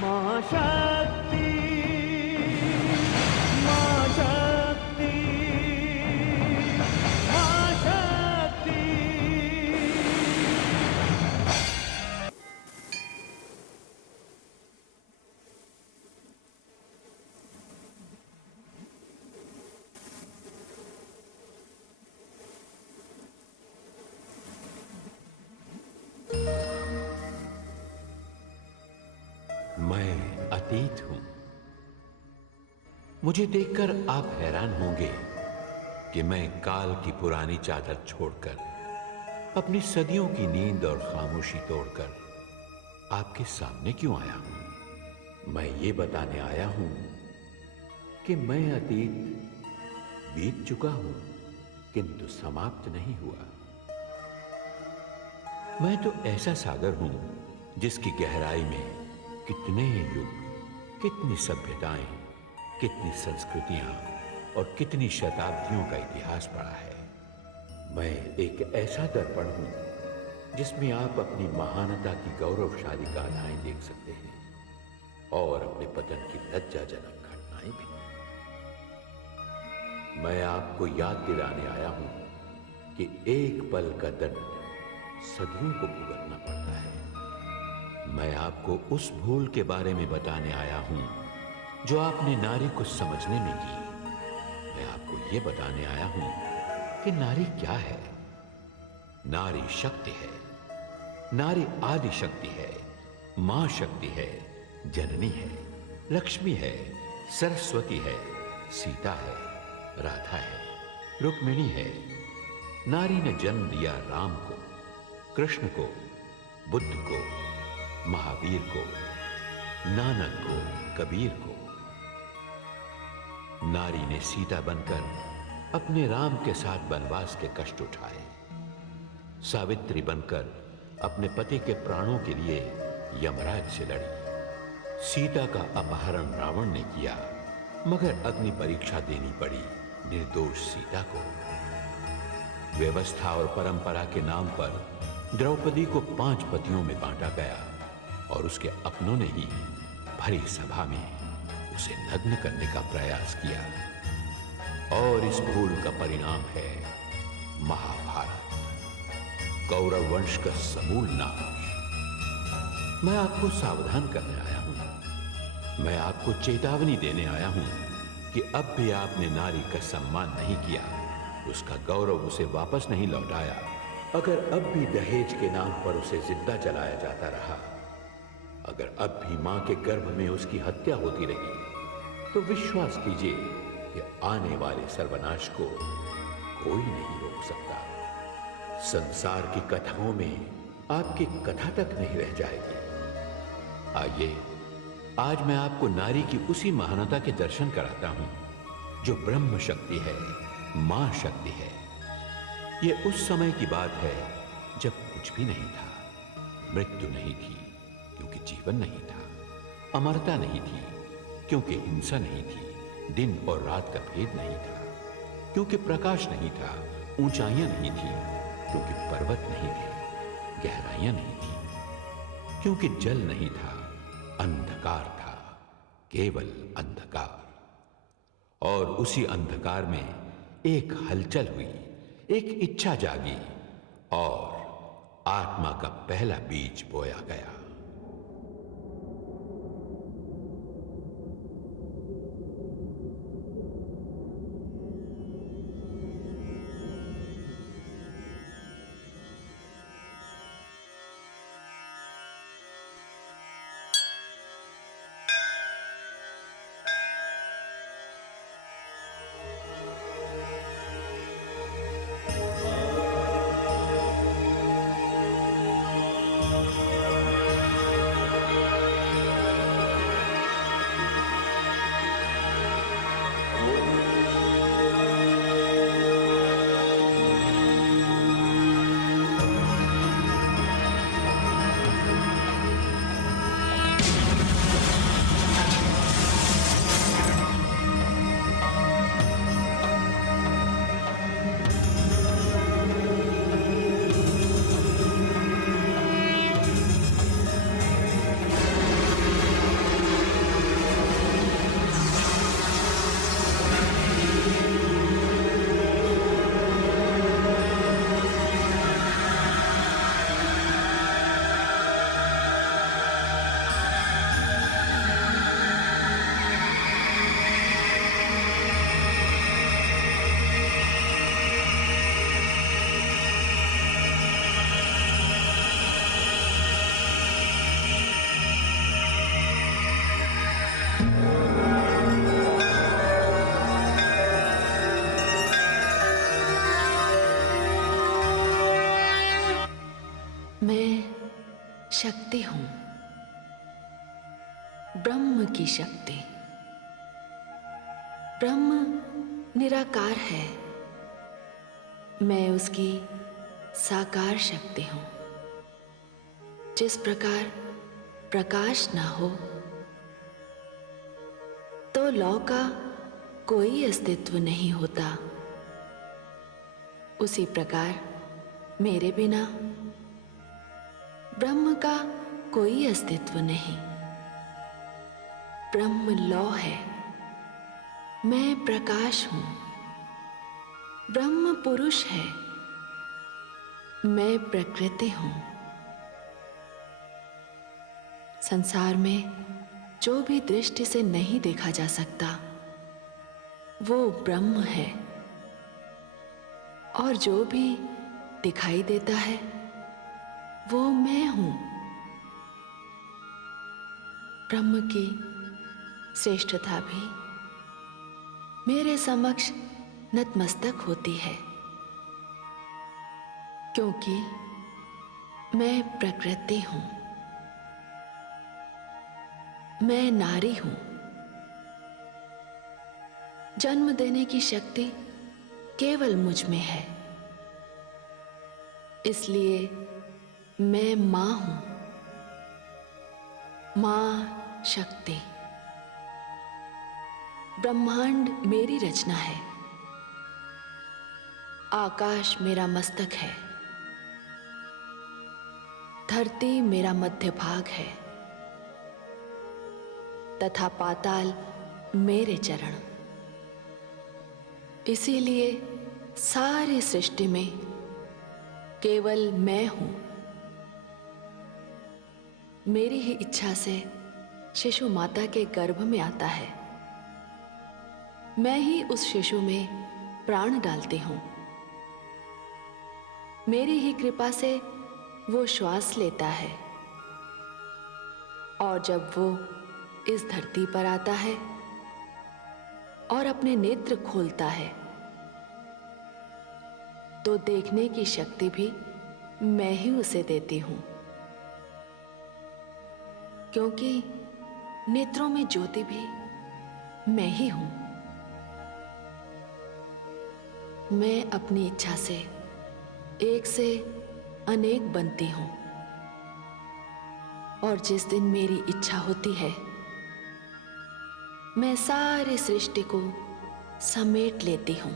माँ शक्ति, माँ शक्ति, माँ शक्ति। मैं अतीत हूं। मुझे देखकर आप हैरान होंगे कि मैं काल की पुरानी चादर छोड़कर, अपनी सदियों की नींद और खामोशी तोड़कर आपके सामने क्यों आया हूं। मैं ये बताने आया हूं कि मैं अतीत बीत चुका हूं, किंतु समाप्त नहीं हुआ। मैं तो ऐसा सागर हूं जिसकी गहराई में कितने युग, कितनी सभ्यताएं, कितनी संस्कृतियां और कितनी शताब्दियों का इतिहास पड़ा है। मैं एक ऐसा दर्पण हूं जिसमें आप अपनी महानता की गौरवशाली गाथाएं देख सकते हैं और अपने पतन की लज्जाजनक घटनाएं भी। मैं आपको याद दिलाने आया हूं कि एक पल का दंड सदियों को भुगतना पड़ता है। मैं आपको उस भूल के बारे में बताने आया हूं जो आपने नारी को समझने में की। मैं आपको यह बताने आया हूं कि नारी क्या है। नारी शक्ति है, नारी आदि शक्ति है, मां शक्ति है, जननी है, लक्ष्मी है, सरस्वती है, सीता है, राधा है, रुक्मिणी है। नारी ने जन्म दिया राम को, कृष्ण को, बुद्ध को, महावीर को, नानक को, कबीर को। नारी ने सीता बनकर अपने राम के साथ वनवास के कष्ट उठाए। सावित्री बनकर अपने पति के प्राणों के लिए यमराज से लड़ी। सीता का अपहरण रावण ने किया, मगर अग्नि परीक्षा देनी पड़ी निर्दोष सीता को। व्यवस्था और परंपरा के नाम पर द्रौपदी को 5 पतियों में बांटा गया और उसके अपनों ने ही भरी सभा में उसे नग्न करने का प्रयास किया। और इस भूल का परिणाम है महाभारत, कौरव वंश का समूल नाश। मैं आपको सावधान करने आया हूं, मैं आपको चेतावनी देने आया हूं कि अब भी आपने नारी का सम्मान नहीं किया, उसका गौरव उसे वापस नहीं लौटाया, अगर अब भी दहेज के नाम पर उसे जिंदा जलाया जाता रहा, अगर अब भी मां के गर्भ में उसकी हत्या होती रही, तो विश्वास कीजिए कि आने वाले सर्वनाश को कोई नहीं रोक सकता। संसार की कथाओं में आपकी कथा तक नहीं रह जाएगी। आइए, आज मैं आपको नारी की उसी महानता के दर्शन कराता हूं जो ब्रह्म शक्ति है, मां शक्ति है। यह उस समय की बात है जब कुछ भी नहीं था, मृत्यु नहीं थी क्योंकि जीवन नहीं था, अमरता नहीं थी क्योंकि हिंसा नहीं थी, दिन और रात का भेद नहीं था क्योंकि प्रकाश नहीं था, ऊंचाइयां नहीं थी क्योंकि पर्वत नहीं थे, गहराइयां नहीं थी क्योंकि जल नहीं था, अंधकार था, केवल अंधकार। और उसी अंधकार में एक हलचल हुई, एक इच्छा जागी और आत्मा का पहला बीज बोया गया। शक्ति हूं, ब्रह्म की शक्ति। ब्रह्म निराकार है, मैं उसकी साकार शक्ति हूं। जिस प्रकार प्रकाश ना हो तो लौ का कोई अस्तित्व नहीं होता, उसी प्रकार मेरे बिना ब्रह्म का कोई अस्तित्व नहीं। ब्रह्म लौ है, मैं प्रकाश हूं। ब्रह्म पुरुष है, मैं प्रकृति हूं। संसार में जो भी दृष्टि से नहीं देखा जा सकता वो ब्रह्म है, और जो भी दिखाई देता है वो मैं हूं। ब्रह्म की श्रेष्ठता भी मेरे समक्ष नतमस्तक होती है, क्योंकि मैं प्रकृति हूं, मैं नारी हूं। जन्म देने की शक्ति केवल मुझ में है, इसलिए मैं मां हूं, मां शक्ति। ब्रह्मांड मेरी रचना है, आकाश मेरा मस्तक है, धरती मेरा मध्य भाग है, तथा पाताल मेरे चरण। इसीलिए सारी सृष्टि में केवल मैं हूं। मेरी ही इच्छा से शिशु माता के गर्भ में आता है, मैं ही उस शिशु में प्राण डालती हूं। मेरी ही कृपा से वो श्वास लेता है, और जब वो इस धरती पर आता है और अपने नेत्र खोलता है तो देखने की शक्ति भी मैं ही उसे देती हूं, क्योंकि नेत्रों में ज्योति भी मैं ही हूं। मैं अपनी इच्छा से एक से अनेक बनती हूं, और जिस दिन मेरी इच्छा होती है मैं सारी सृष्टि को समेट लेती हूं।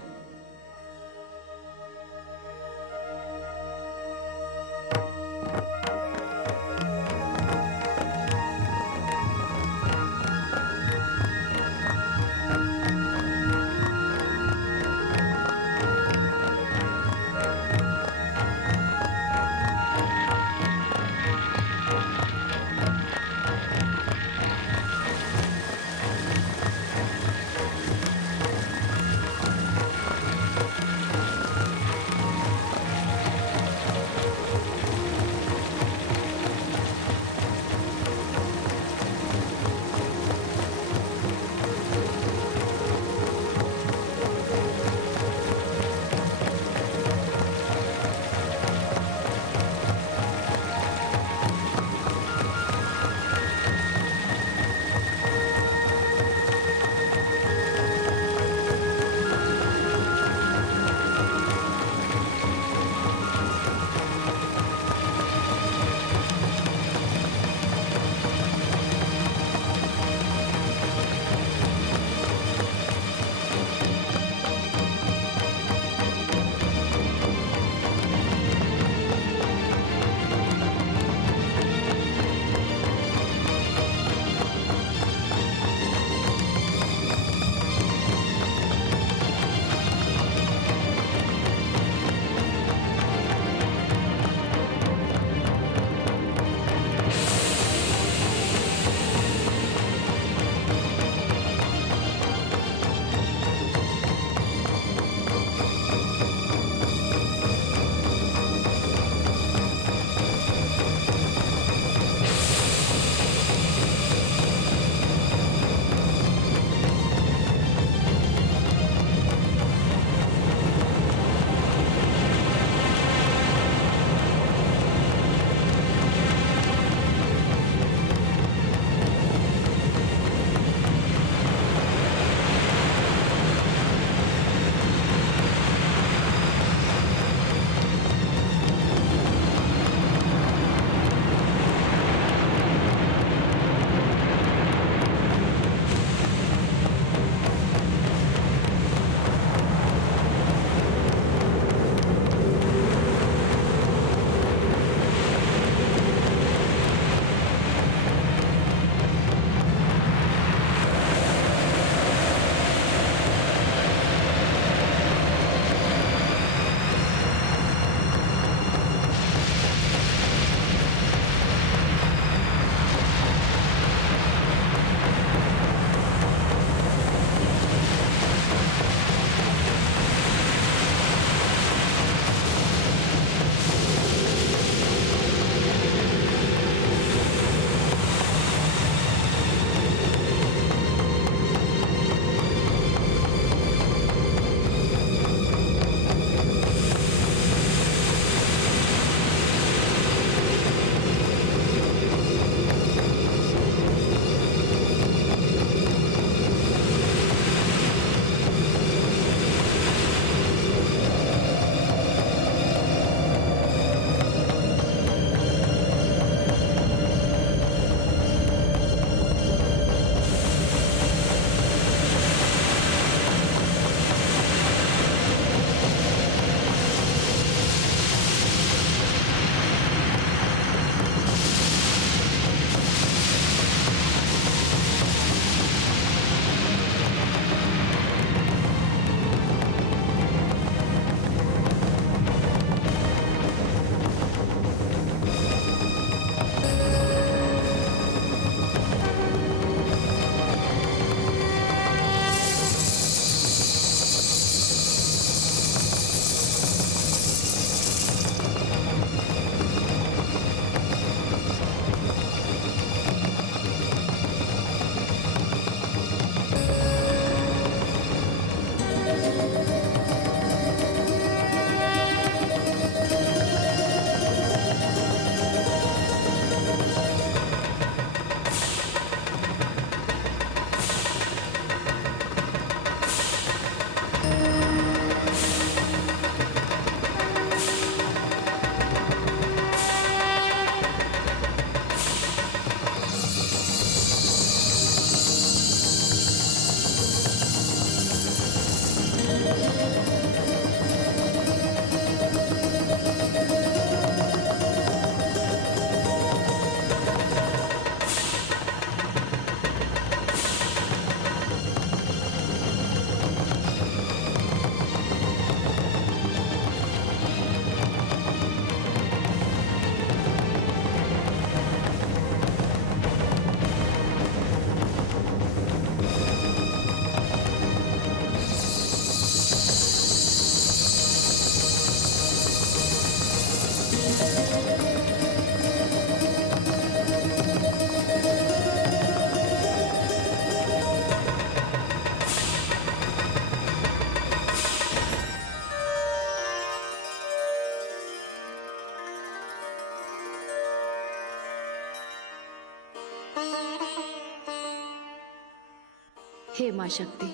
हे मां शक्ति,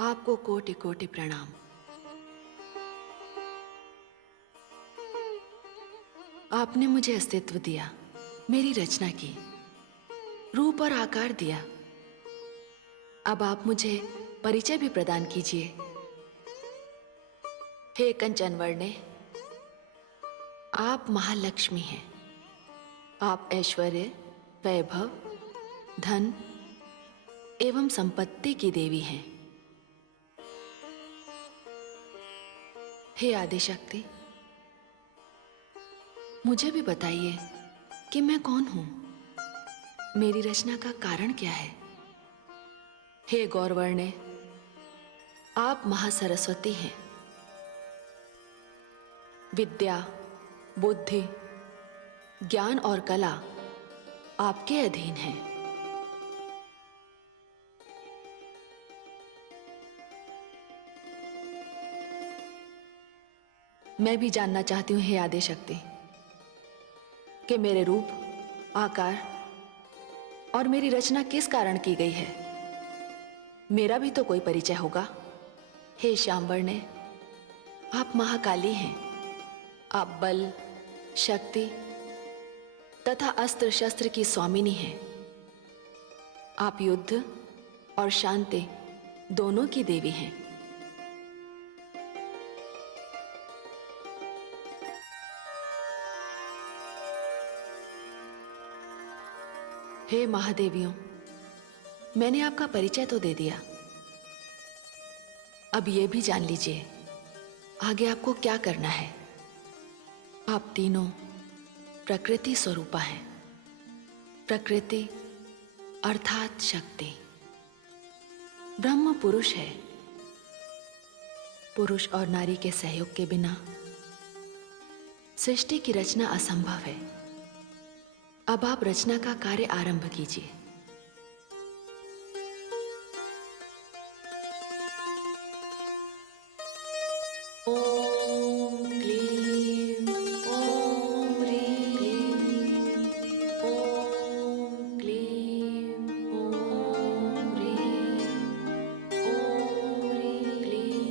आपको कोटि कोटि प्रणाम। आपने मुझे अस्तित्व दिया, मेरी रचना की, रूप और आकार दिया। अब आप मुझे परिचय भी प्रदान कीजिए। हे कंचन वर्णे, आप महालक्ष्मी हैं। आप ऐश्वर्य, वैभव, धन एवं संपत्ति की देवी हैं। हे आदिशक्ति, मुझे भी बताइए कि मैं कौन हूं, मेरी रचना का कारण क्या है। हे गौरवर्णे, आप महासरस्वती हैं। विद्या, बुद्धि, ज्ञान और कला आपके अधीन है। मैं भी जानना चाहती हूं हे आदिशक्ति कि मेरे रूप, आकार और मेरी रचना किस कारण की गई है। मेरा भी तो कोई परिचय होगा। हे श्यामवर्णे, आप महाकाली हैं। आप बल, शक्ति तथा अस्त्र शस्त्र की स्वामिनी हैं। आप युद्ध और शांति दोनों की देवी हैं। हे महादेवियों, मैंने आपका परिचय तो दे दिया, अब ये भी जान लीजिए आगे आपको क्या करना है। आप तीनों प्रकृति स्वरूपा हैं। प्रकृति अर्थात शक्ति। ब्रह्म पुरुष है। पुरुष और नारी के सहयोग के बिना सृष्टि की रचना असंभव है। अब आप रचना का कार्य आरंभ कीजिए। ओम क्लीं, ओम ह्रीं, ओम क्लीं, ओम ह्रीं, ओम ह्रीं क्लीं।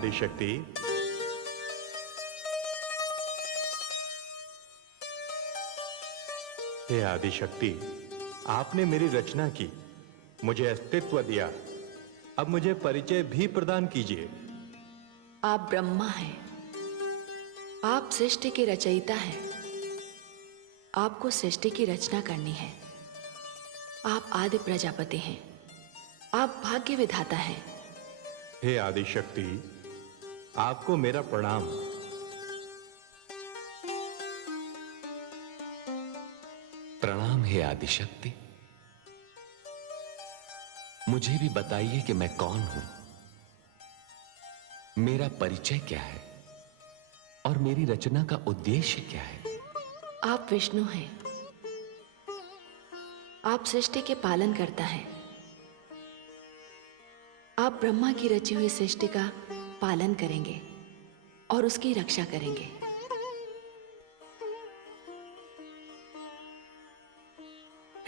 आदिशक्ति। हे आदिशक्ति, आपने मेरी रचना की, मुझे अस्तित्व दिया, अब मुझे परिचय भी प्रदान कीजिए। आप ब्रह्मा हैं, आप सृष्टि के रचयिता हैं। आपको सृष्टि की रचना करनी है। आप आदि प्रजापति हैं, आप भाग्य विधाता हैं। हे आदिशक्ति, आपको मेरा प्रणाम। प्रणाम हे आदिशक्ति। मुझे भी बताइए कि मैं कौन हूं, मेरा परिचय क्या है और मेरी रचना का उद्देश्य क्या है। आप विष्णु हैं, आप सृष्टि के पालन करता है। आप ब्रह्मा की रची हुई सृष्टि का पालन करेंगे और उसकी रक्षा करेंगे।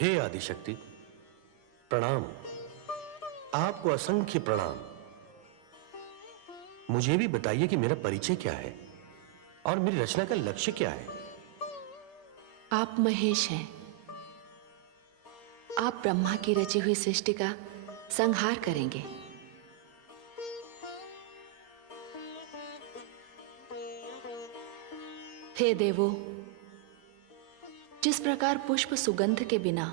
हे आदिशक्ति, प्रणाम। आपको असंख्य प्रणाम। मुझे भी बताइए कि मेरा परिचय क्या है और मेरी रचना का लक्ष्य क्या है। आप महेश हैं, आप ब्रह्मा की रची हुई सृष्टि का संहार करेंगे। हे देवो, जिस प्रकार पुष्प सुगंध के बिना,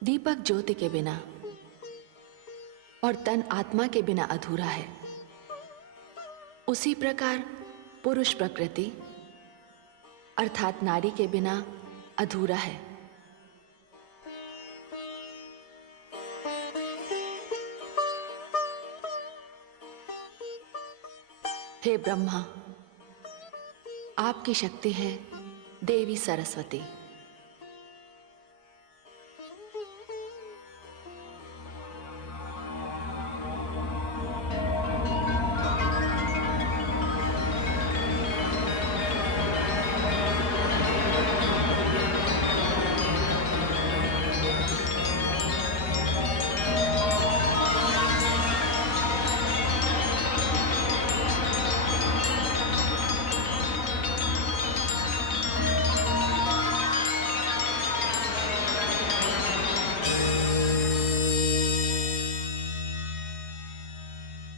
दीपक ज्योति के बिना और तन आत्मा के बिना अधूरा है, उसी प्रकार पुरुष प्रकृति अर्थात नारी के बिना अधूरा है। हे ब्रह्मा, आपकी शक्ति है देवी सरस्वती।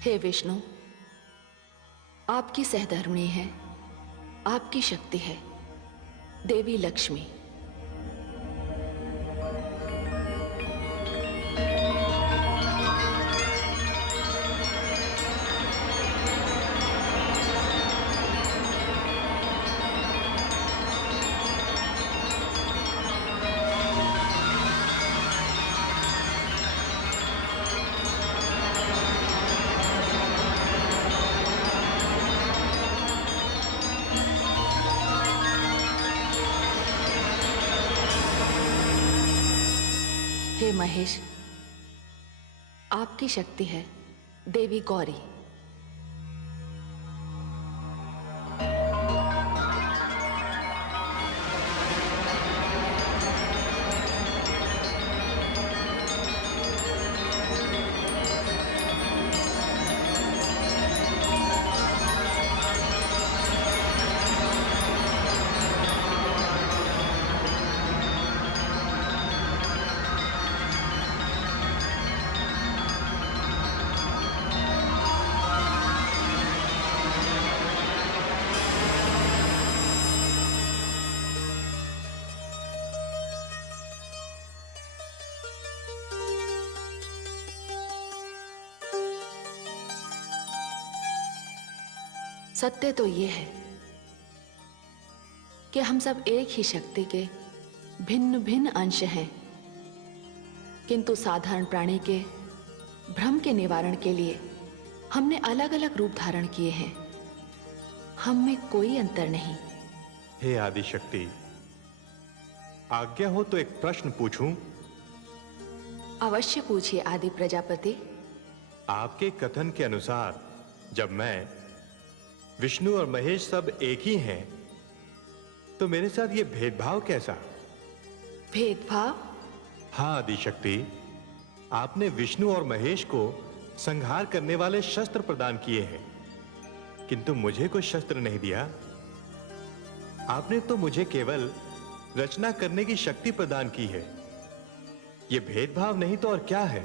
हे विष्णु, आपकी सहधर्मिणी है, आपकी शक्ति है देवी लक्ष्मी। हे महेश, आपकी शक्ति है देवी गौरी। सत्य तो ये है कि हम सब एक ही शक्ति के भिन्न भिन्न अंश हैं, किंतु साधारण प्राणी के भ्रम के निवारण के लिए हमने अलग अलग रूप धारण किए हैं। हम में कोई अंतर नहीं। हे आदिशक्ति, आज्ञा हो तो एक प्रश्न पूछूं? अवश्य पूछिए आदि प्रजापति। आपके कथन के अनुसार जब मैं, विष्णु और महेश सब एक ही हैं, तो मेरे साथ ये भेदभाव कैसा? भेदभाव? हाँ आदिशक्ति, आपने विष्णु और महेश को संहार करने वाले शस्त्र प्रदान किए हैं, किंतु मुझे कोई शस्त्र नहीं दिया। आपने तो मुझे केवल रचना करने की शक्ति प्रदान की है। यह भेदभाव नहीं तो और क्या है?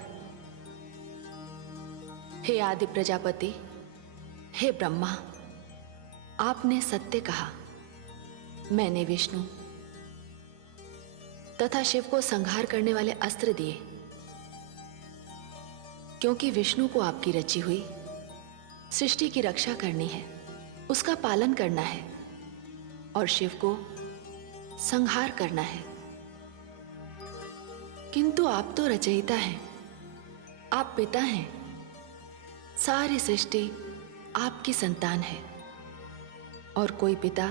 हे आदि प्रजापति, हे ब्रह्मा, आपने सत्य कहा। मैंने विष्णु तथा शिव को संहार करने वाले अस्त्र दिए, क्योंकि विष्णु को आपकी रची हुई सृष्टि की रक्षा करनी है, उसका पालन करना है, और शिव को संहार करना है। किंतु आप तो रचयिता हैं, आप पिता हैं, सारी सृष्टि आपकी संतान है, और कोई पिता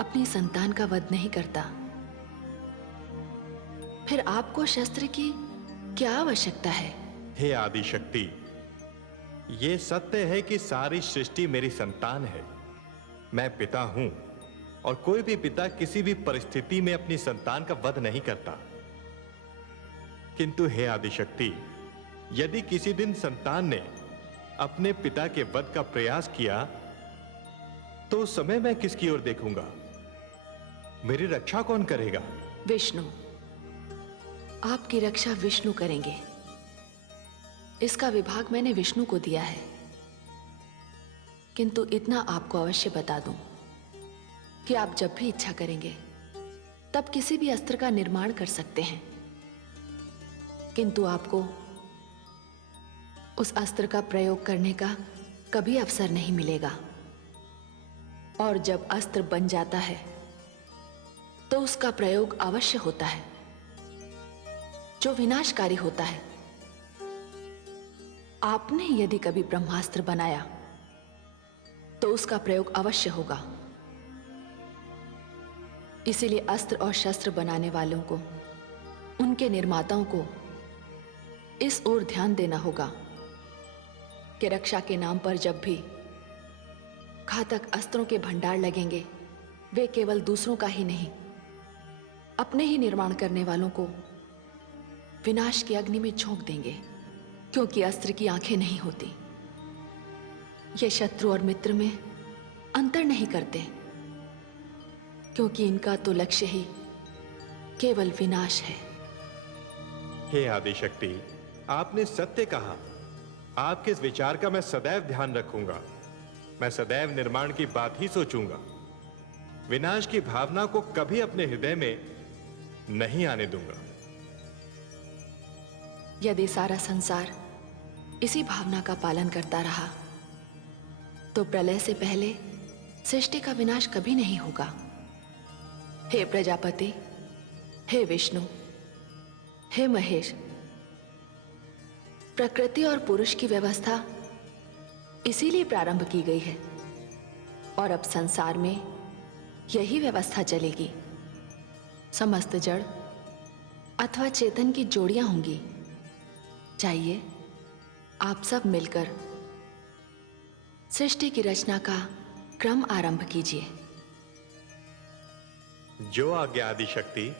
अपनी संतान का वध नहीं करता। फिर आपको शस्त्र की क्या आवश्यकता है? हे आदि शक्ति, यह सत्य है कि सारी सृष्टि मेरी संतान है। मैं पिता हूं, और कोई भी पिता किसी भी परिस्थिति में अपनी संतान का वध नहीं करता। किंतु हे आदि शक्ति, यदि किसी दिन संतान ने अपने पिता के वध का प्रयास किया, तो उस समय मैं किसकी ओर देखूंगा? मेरी रक्षा कौन करेगा? विष्णु। आपकी रक्षा विष्णु करेंगे। इसका विभाग मैंने विष्णु को दिया है। किंतु इतना आपको अवश्य बता दूं कि आप जब भी इच्छा करेंगे तब किसी भी अस्त्र का निर्माण कर सकते हैं, किंतु आपको उस अस्त्र का प्रयोग करने का कभी अवसर नहीं मिलेगा। और जब अस्त्र बन जाता है तो उसका प्रयोग अवश्य होता है, जो विनाशकारी होता है। आपने यदि कभी ब्रह्मास्त्र बनाया तो उसका प्रयोग अवश्य होगा। इसीलिए अस्त्र और शस्त्र बनाने वालों को, उनके निर्माताओं को इस ओर ध्यान देना होगा कि रक्षा के नाम पर जब भी घातक अस्त्रों के भंडार लगेंगे, वे केवल दूसरों का ही नहीं, अपने ही निर्माण करने वालों को विनाश की अग्नि में झोंक देंगे, क्योंकि अस्त्र की आंखें नहीं होती। ये शत्रु और मित्र में अंतर नहीं करते, क्योंकि इनका तो लक्ष्य ही केवल विनाश है। हे आदि शक्ति, आपने सत्य कहा। आपके इस विचार का मैं सदैव ध्यान रखूंगा। मैं सदैव निर्माण की बात ही सोचूंगा। विनाश की भावना को कभी अपने हृदय में नहीं आने दूंगा। यदि सारा संसार इसी भावना का पालन करता रहा तो प्रलय से पहले सृष्टि का विनाश कभी नहीं होगा। हे प्रजापति, हे विष्णु, हे महेश, प्रकृति और पुरुष की व्यवस्था इसीलिए प्रारंभ की गई है, और अब संसार में यही व्यवस्था चलेगी। समस्त जड़ अथवा चेतन की जोड़ियां होंगी। चाहिए आप सब मिलकर सृष्टि की रचना का क्रम आरंभ कीजिए। जो आज्ञा आदि शक्ति।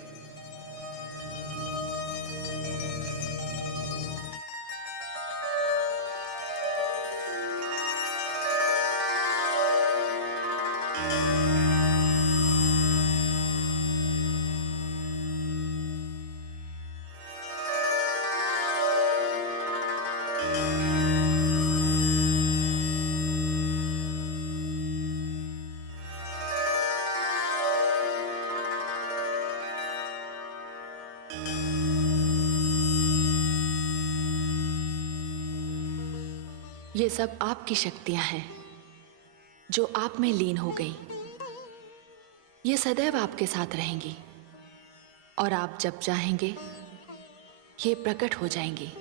ये सब आपकी शक्तियां हैं जो आप में लीन हो गई। ये सदैव आपके साथ रहेंगी, और आप जब चाहेंगे ये प्रकट हो जाएंगी।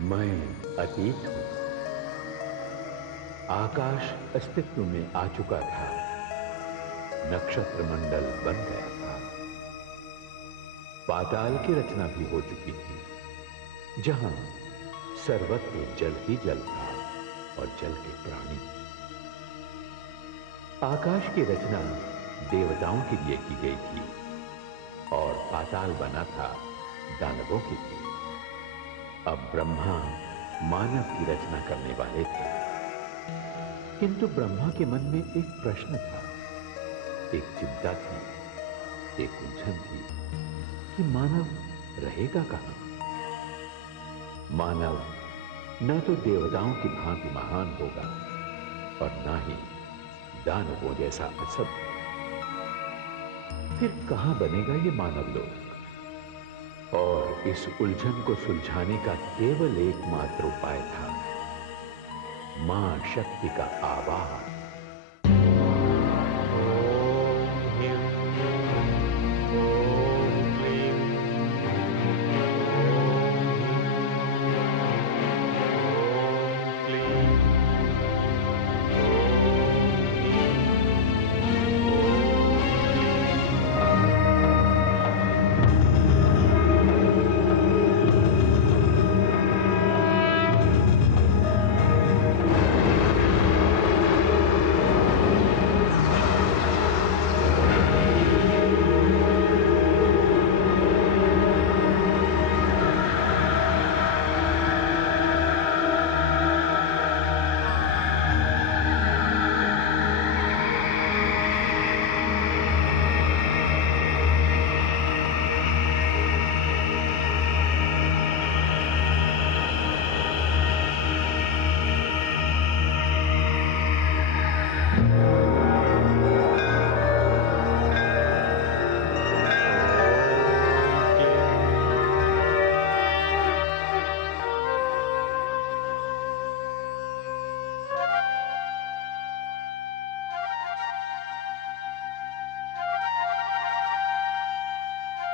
मैं अतीत हूं। आकाश अस्तित्व में आ चुका था, नक्षत्र मंडल बन गया था, पाताल की रचना भी हो चुकी थी, जहां सर्वत्र जल ही जल था और जल के प्राणी। आकाश की रचना देवताओं के लिए की गई थी और पाताल बना था दानवों के लिए। अब ब्रह्मा मानव की रचना करने वाले थे, किंतु ब्रह्मा के मन में एक प्रश्न था, एक चिंता थी, एक उलझन थी कि मानव रहेगा कहां। मानव न तो देवताओं की भांति महान होगा और न ही दानवों जैसा असभ्य। फिर कहां बनेगा ये मानव लोक? और इस उलझन को सुलझाने का केवल एकमात्र उपाय था मां शक्ति का आवाहन।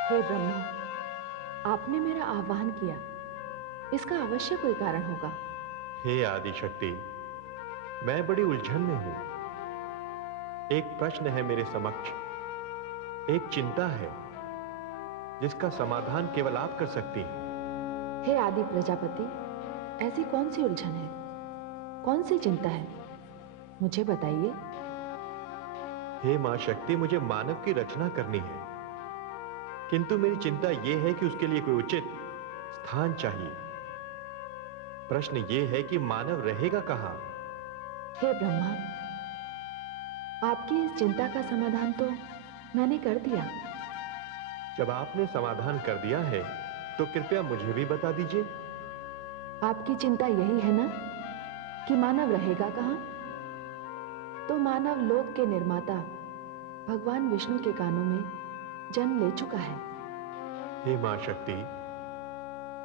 हे ब्रह्मा, आपने मेरा आह्वान किया, इसका अवश्य कोई कारण होगा। हे आदिशक्ति, मैं बड़ी उलझन में हूं। एक प्रश्न है मेरे समक्ष, एक चिंता है जिसका समाधान केवल आप कर सकती हैं। हे आदि प्रजापति, ऐसी कौन सी उलझन है, कौन सी चिंता है, मुझे बताइए। हे मां शक्ति, मुझे मानव की रचना करनी है, किंतु मेरी चिंता यह है कि उसके लिए कोई उचित स्थान चाहिए। प्रश्न यह है कि मानव रहेगा कहां? हे ब्रह्मा, आपकी इस चिंता का समाधान तो मैंने कर दिया। जब आपने समाधान कर दिया है तो कृपया मुझे भी बता दीजिए। आपकी चिंता यही है ना कि मानव रहेगा कहां? तो मानव लोक के निर्माता भगवान विष्णु के कानों में जन्म ले चुका है। हे मां शक्ति,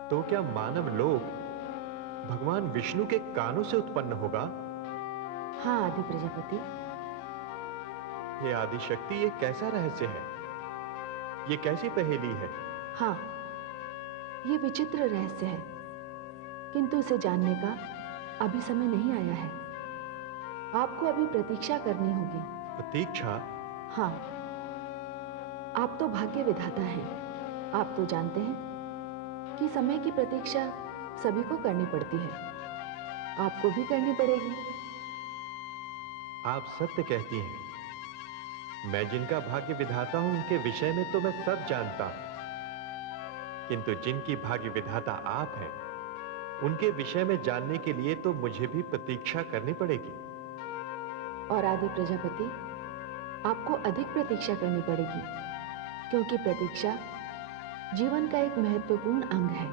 तो क्या मानव लोक भगवान विष्णु के कानों से उत्पन्न होगा? हाँ आदि प्रजापति। हे आदि शक्ति, ये कैसा रहस्य है? ये कैसी पहेली है? हाँ, ये विचित्र रहस्य है, किंतु इसे जानने का अभी समय नहीं आया है। आपको अभी प्रतीक्षा करनी होगी। प्रतीक्षा? हाँ, आप तो भाग्य विधाता हैं। आप तो जानते हैं कि समय की प्रतीक्षा सभी को करनी पड़ती है, आपको भी करनी पड़ेगी। आप सत्य कहती हैं। मैं जिनका भाग्य विधाता हूं उनके विषय में तो मैं सब जानता हूं, किंतु जिनकी भाग्य विधाता आप हैं उनके विषय में जानने के लिए तो मुझे भी प्रतीक्षा करनी पड़ेगी। और आदि प्रजापति, आपको अधिक प्रतीक्षा करनी पड़ेगी, क्योंकि प्रतीक्षा जीवन का एक महत्वपूर्ण अंग है।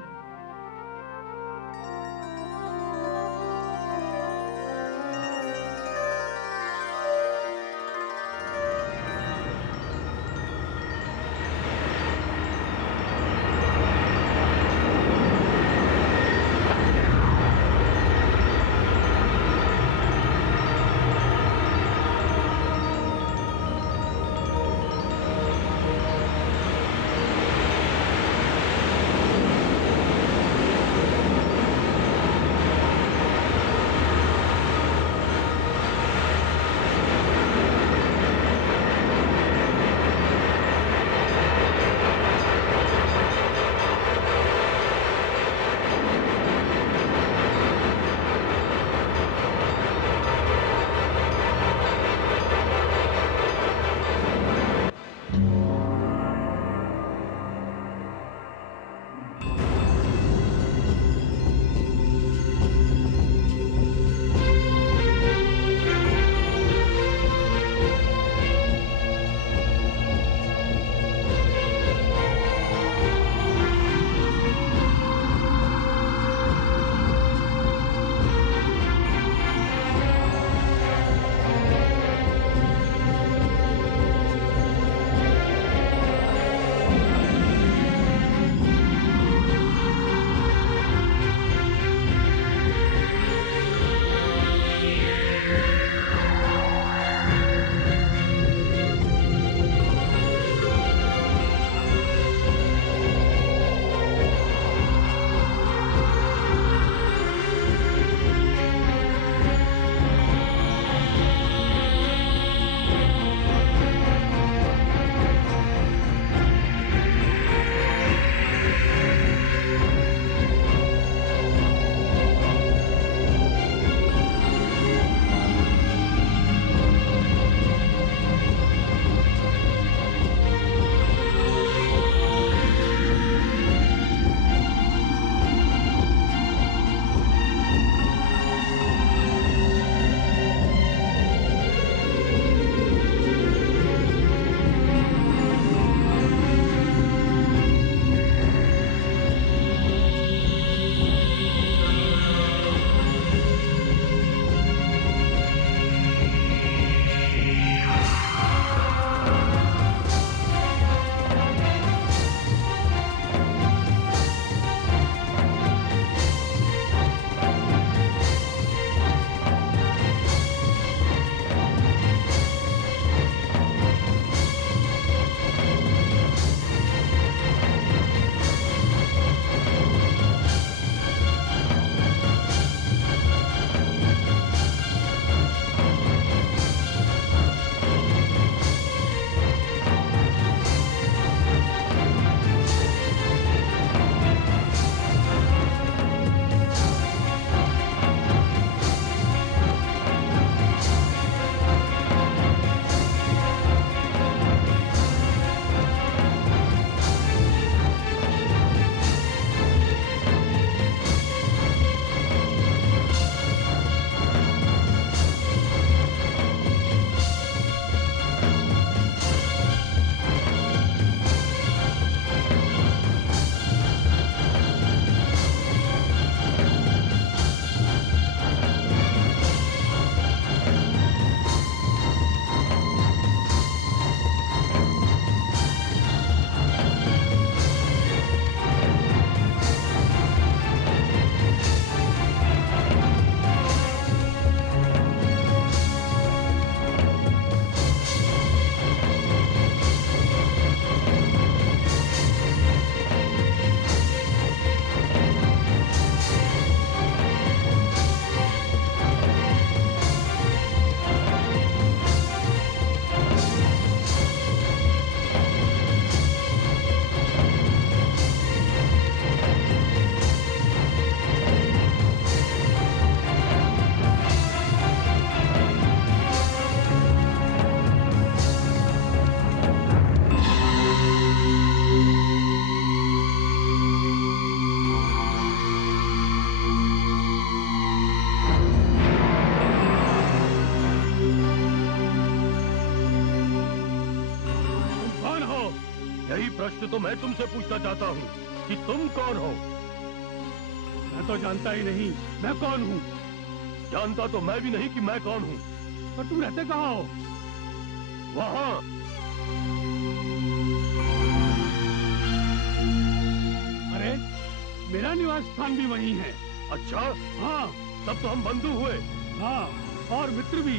प्रश्न तो मैं तुमसे पूछना चाहता हूँ कि तुम कौन हो? मैं तो जानता ही नहीं मैं कौन हूँ। जानता तो मैं भी नहीं कि मैं कौन हूँ। पर तुम रहते कहाँ हो? वहाँ। अरे मेरा निवास स्थान भी वही है। अच्छा, हाँ तब तो हम बंधु हुए। हाँ, और मित्र भी।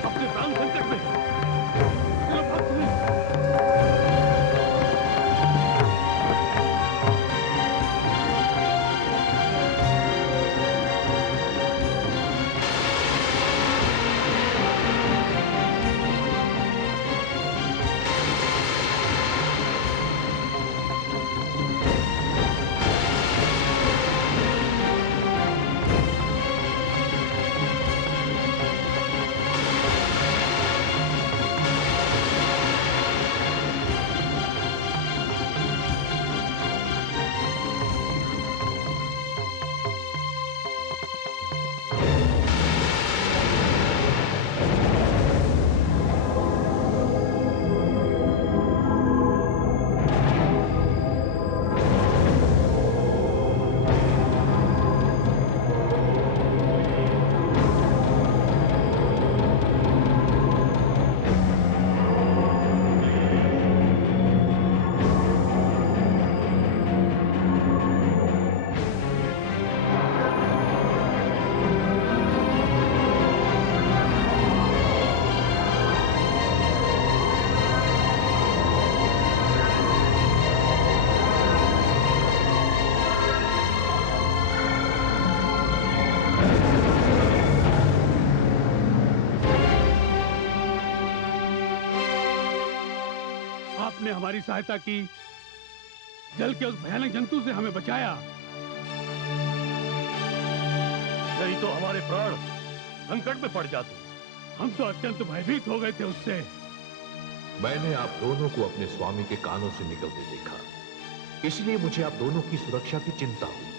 अपने प्राण संकट में। चलो भक्त में। आपने हमारी सहायता की, जल के उस भयानक जंतु से हमें बचाया। नहीं तो हमारे प्राण संकट में पड़ जाते। हम तो अत्यंत भयभीत हो गए थे उससे। मैंने आप दोनों को अपने स्वामी के कानों से निकलते देखा, इसलिए मुझे आप दोनों की सुरक्षा की चिंता हुई।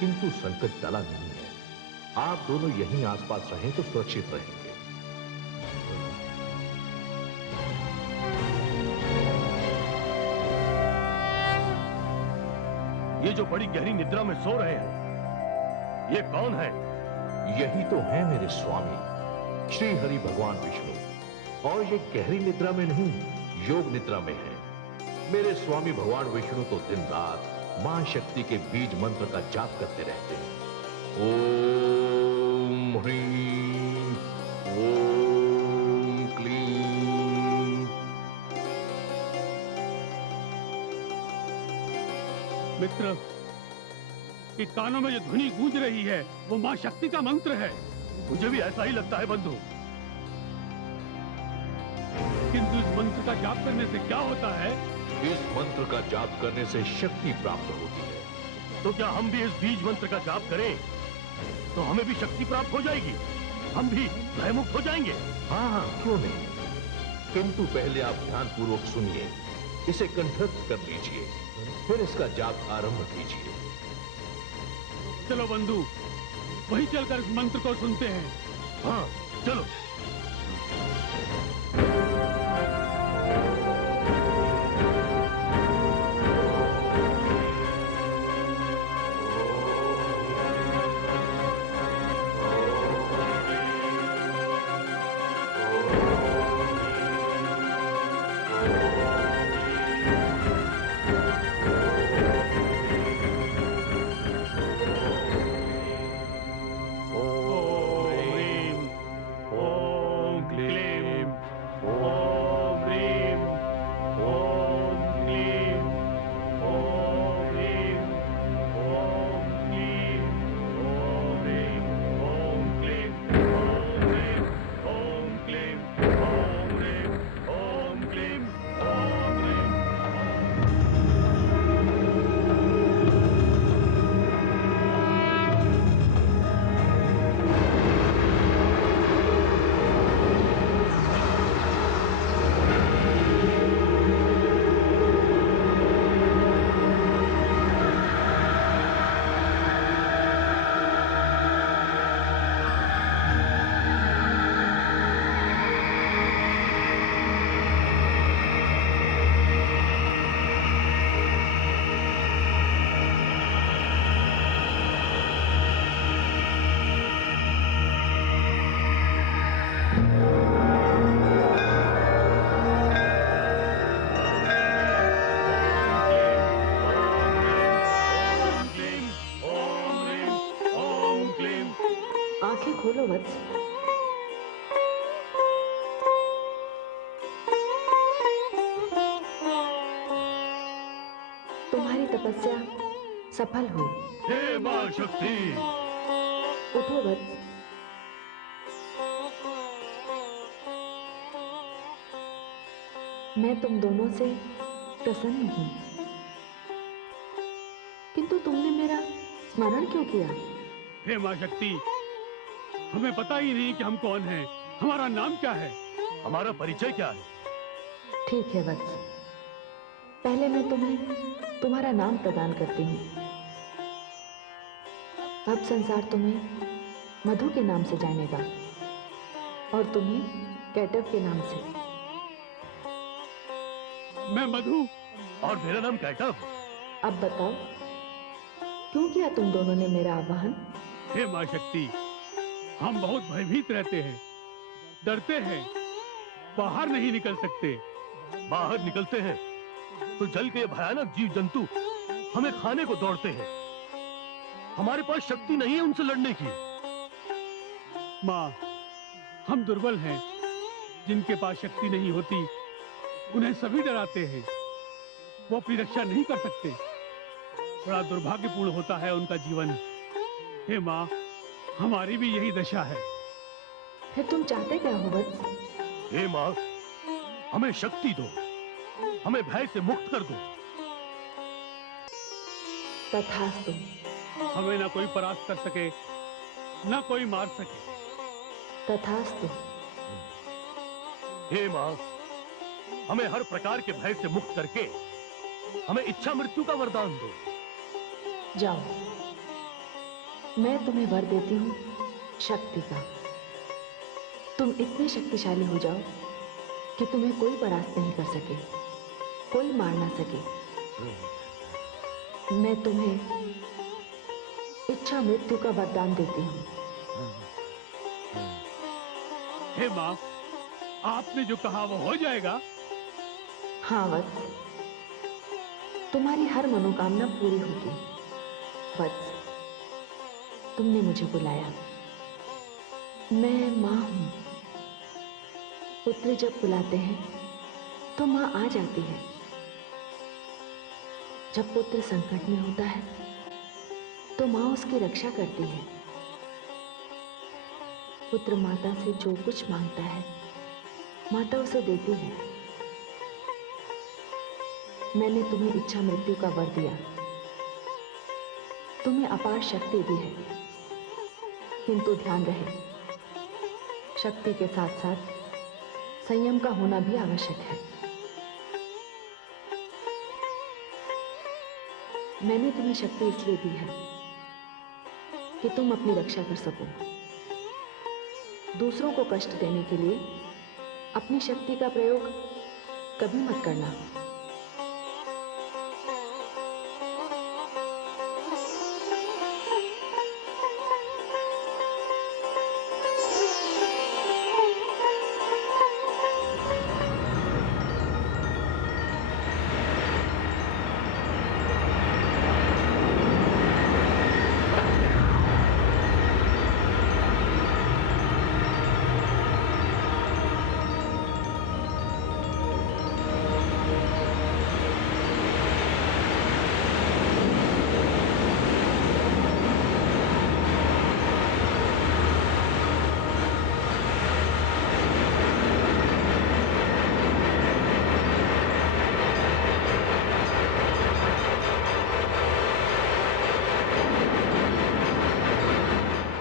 किंतु संकट टला नहीं है। आप दोनों यहीं आसपास रहें तो सुरक्षित रहेंगे। ये जो बड़ी गहरी निद्रा में सो रहे हैं, ये कौन है? यही तो है मेरे स्वामी श्री हरि भगवान विष्णु। और ये गहरी निद्रा में नहीं, योग निद्रा में है। मेरे स्वामी भगवान विष्णु तो दिन रात मां शक्ति के बीज मंत्र का जाप करते रहते हैं। ओम ह्रीं, ओम क्लीं। मित्र, कि कानों में जो ध्वनि गूंज रही है वो मां शक्ति का मंत्र है। मुझे भी ऐसा ही लगता है बंधु। किंतु इस मंत्र का जाप करने से क्या होता है? इस मंत्र का जाप करने से शक्ति प्राप्त होती है। तो क्या हम भी इस बीज मंत्र का जाप करें तो हमें भी शक्ति प्राप्त हो जाएगी? हम भी भयमुक्त हो जाएंगे? हाँ हाँ, क्यों नहीं। किंतु पहले आप ध्यानपूर्वक सुनिए, इसे कंठस्थ कर लीजिए, फिर इसका जाप आरंभ कीजिए। चलो बंधु, वहीं चलकर इस मंत्र को सुनते हैं। हाँ चलो। वत्स। तुम्हारी तपस्या सफल हुई। हे मां शक्ति, उठो वत्स। मैं तुम दोनों से प्रसन्न हूं, किंतु तुमने मेरा स्मरण क्यों किया? हे मां शक्ति, हमें पता ही नहीं कि हम कौन हैं, हमारा नाम क्या है, हमारा परिचय क्या है? ठीक है वत्स, पहले मैं तुम्हें तुम्हारा नाम प्रदान करती हूँ। अब संसार तुम्हें मधु के नाम से जानेगा और तुम्हें कैटव के नाम से। मैं मधु। और मेरा नाम कैटव। अब बताओ, क्यों किया तुम दोनों ने मेरा आह्वान? हे मां शक्ति, हम बहुत भयभीत रहते हैं, डरते हैं, बाहर नहीं निकल सकते। बाहर निकलते हैं तो जल के भयानक जीव जंतु हमें खाने को दौड़ते हैं। हमारे पास शक्ति नहीं है उनसे लड़ने की। माँ, हम दुर्बल हैं, जिनके पास शक्ति नहीं होती उन्हें सभी डराते हैं, वो अपनी रक्षा नहीं कर सकते। बड़ा दुर्भाग्यपूर्ण होता है उनका जीवन। हे माँ, हमारी भी यही दशा है। फिर तुम चाहते क्या हो वत्स? हे माँ, हमें शक्ति दो, हमें भय से मुक्त कर दो। तथास्तु। हमें ना कोई परास्त कर सके, ना कोई मार सके। तथास्तु। हे माँ, हमें हर प्रकार के भय से मुक्त करके हमें इच्छा मृत्यु का वरदान दो। जाओ, मैं तुम्हें वर देती हूँ शक्ति का। तुम इतने शक्तिशाली हो जाओ कि तुम्हें कोई परास्त नहीं कर सके, कोई मार ना सके। मैं तुम्हें इच्छा मृत्यु का वरदान देती हूँ। हे माँ, आपने जो कहा वो हो जाएगा। हाँ वत्स, तुम्हारी हर मनोकामना पूरी होगी। वत्स, तुमने मुझे बुलाया, मैं माँ हूं। पुत्र जब बुलाते हैं तो माँ आ जाती है। जब पुत्र संकट में होता है तो माँ उसकी रक्षा करती है। पुत्र माता से जो कुछ मांगता है माता उसे देती है। मैंने तुम्हें इच्छा मृत्यु का वर दिया, तुम्हें अपार शक्ति दी है, किंतु ध्यान रहे, शक्ति के साथ साथ संयम का होना भी आवश्यक है। मैंने तुम्हें शक्ति इसलिए दी है कि तुम अपनी रक्षा कर सको। दूसरों को कष्ट देने के लिए अपनी शक्ति का प्रयोग कभी मत करना।